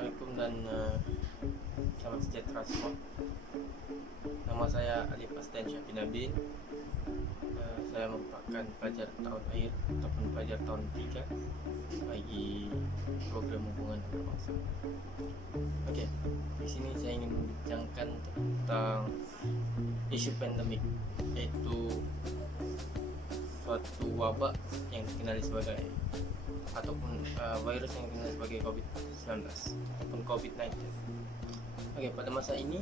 Assalamualaikum dan selamat sejahtera semua. Nama saya Alif Asdan Syafinaddin. Saya merupakan pelajar tahun akhir ataupun pelajar tahun 3 bagi program hubungan antarabangsa. Oke, di sini saya ingin membincangkan tentang isu pandemik, yaitu suatu wabak yang dikenali sebagai ataupun virus yang dikenal sebagai COVID-19 ataupun COVID-19. Oke, pada masa kini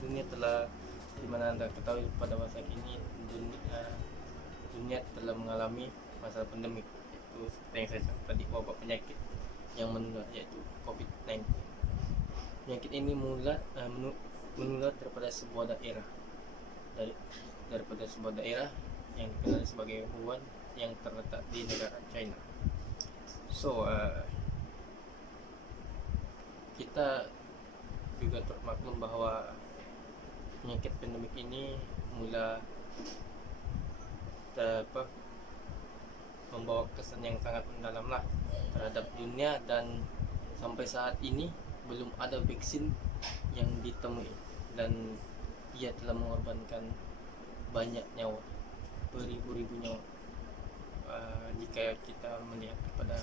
dunia telah, dimana Anda ketahui, pada masa kini dunia telah mengalami masalah pandemik, yaitu seperti yang saya sebut tadi, wabak penyakit yang menular, yaitu COVID-19. Penyakit ini menular daripada sebuah daerah yang dikenal sebagai Wuhan, yang terletak di negara China. Kita juga termaklum bahwa penyakit pandemik ini membawa kesan yang sangat mendalam lah terhadap dunia, dan sampai saat ini belum ada vaksin yang ditemui, dan ia telah mengorbankan banyak nyawa, beribu-ribu nyawa. Jika kita melihat kepada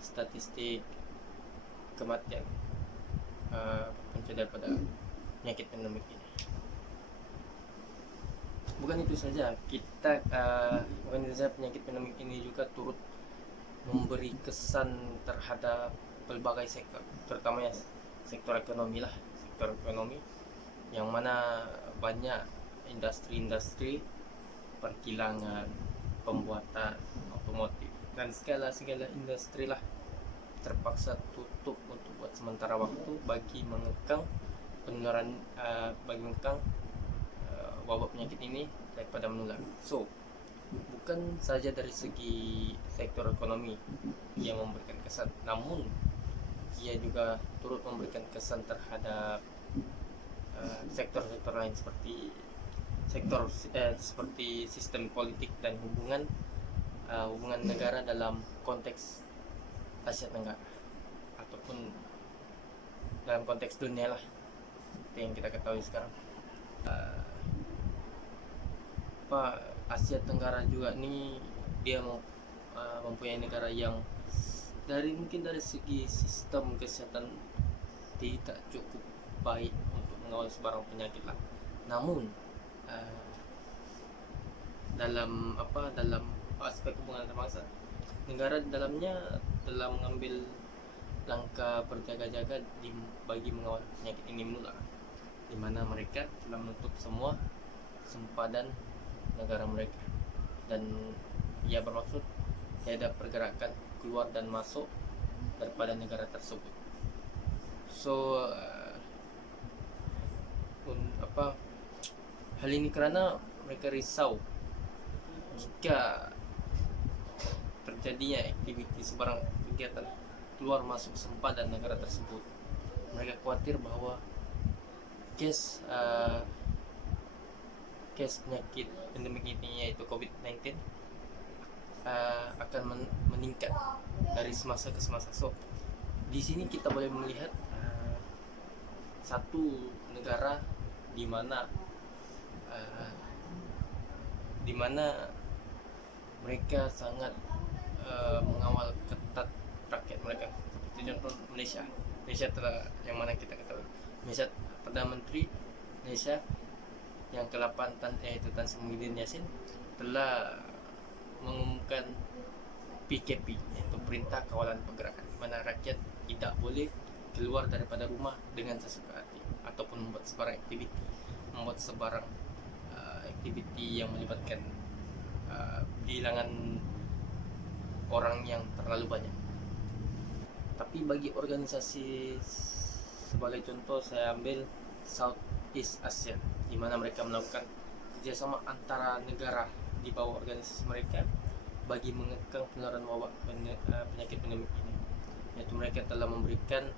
statistik kematian punca daripada penyakit pandemik ini. Bukan itu saja, penyakit pandemik ini juga turut memberi kesan terhadap berbagai sektor, terutamanya sektor ekonomi, yang mana banyak industri perkilangan, pembuatan otomotif, dan segala industri lah terpaksa tutup untuk buat sementara waktu bagi mengekang wabak penyakit ini daripada menular. Bukan saja dari segi sektor ekonomi yang memberikan kesan, namun ia juga turut memberikan kesan terhadap sektor-sektor lain seperti sistem politik dan hubungan negara dalam konteks Asia Tenggara ataupun dalam konteks dunia lah, seperti yang kita ketahui sekarang. Asia Tenggara juga nih, dia mempunyai negara yang mungkin dari segi sistem kesehatan tidak cukup baik untuk mengawal sebarang penyakit lah. Namun dalam aspek hubungan antarabangsa, negara di dalamnya telah mengambil langkah berjaga-jaga bagi mengawal penyakit ini menular, di mana mereka telah menutup semua sempadan negara mereka, dan ia bermaksud tiada pergerakan keluar dan masuk daripada negara tersebut. Hal ini kerana mereka risau jika terjadinya aktiviti sebarang kegiatan keluar masuk sempadan negara tersebut. Mereka khawatir bahwa kes penyakit pandemik ini, yaitu COVID-19, akan meningkat dari semasa ke semasa. Di sini kita boleh melihat satu negara di mana mereka sangat mengawal ketat rakyat mereka, seperti contoh Malaysia telah, yang mana kita ketahui, Perdana Menteri Malaysia yang ke-8 yaitu Tan Sri Muhyiddin Yassin telah mengumumkan PKP, yaitu Perintah Kawalan Pergerakan, di mana rakyat tidak boleh keluar daripada rumah dengan sesuka hati ataupun membuat sebarang aktiviti yang melibatkan bilangan orang yang terlalu banyak. Tapi bagi organisasi, sebagai contoh saya ambil Southeast Asia, di mana mereka melakukan kerjasama antara negara di bawah organisasi mereka bagi mengekang penularan wabak penyakit pandemik ini, yaitu mereka telah memberikan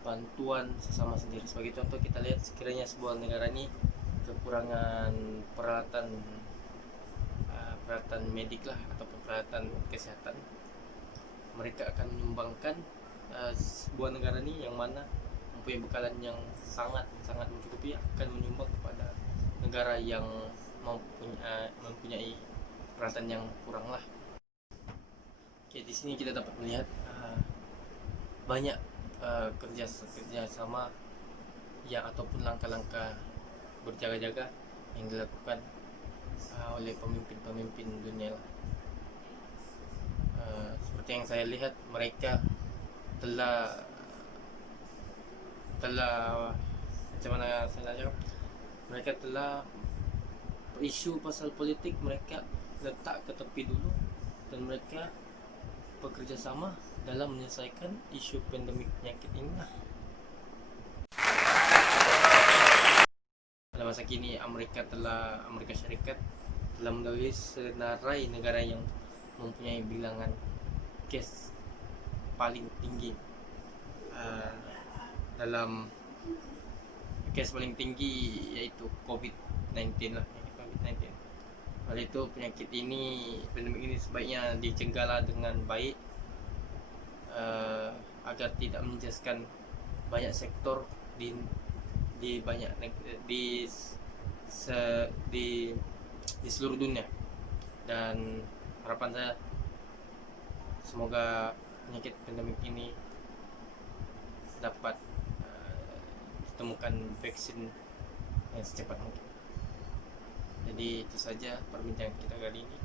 bantuan sesama sendiri. Sebagai contoh, kita lihat sekiranya sebuah negara ini kekurangan peralatan medik lah ataupun peralatan kesehatan, mereka akan menyumbangkan sebuah negara ini yang mana mempunyai bekalan yang sangat sangat mencukupi akan menyumbang kepada negara yang mempunyai peralatan yang kurang lah. Oke, di sini kita dapat melihat banyak kerja sama yang ataupun langkah-langkah berjaga-jaga yang dilakukan oleh pemimpin-pemimpin dunia lah. Seperti yang saya lihat, mereka telah macam mana saya nak cakap, mereka telah isu pasal politik mereka letak ke tepi dulu, dan mereka bekerja sama dalam menyelesaikan isu pandemik penyakit ini lah. Pada masa kini Amerika Syarikat telah mendahului senarai negara yang mempunyai bilangan kes paling tinggi. Dalam kes paling tinggi yaitu COVID-19 lah, COVID-19. Oleh itu penyakit ini, pandemik ini sebaiknya dicegahlah dengan baik agar tidak menjejaskan banyak sektor di seluruh dunia. Dan harapan saya semoga penyakit pandemik ini dapat ditemukan vaksin yang secepat mungkin. Jadi itu saja perbincangan kita kali ini.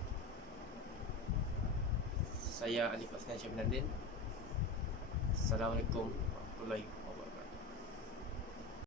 Saya Alif Asnan Syabinadin. Assalamualaikum warahmatullahi wabarakatuh.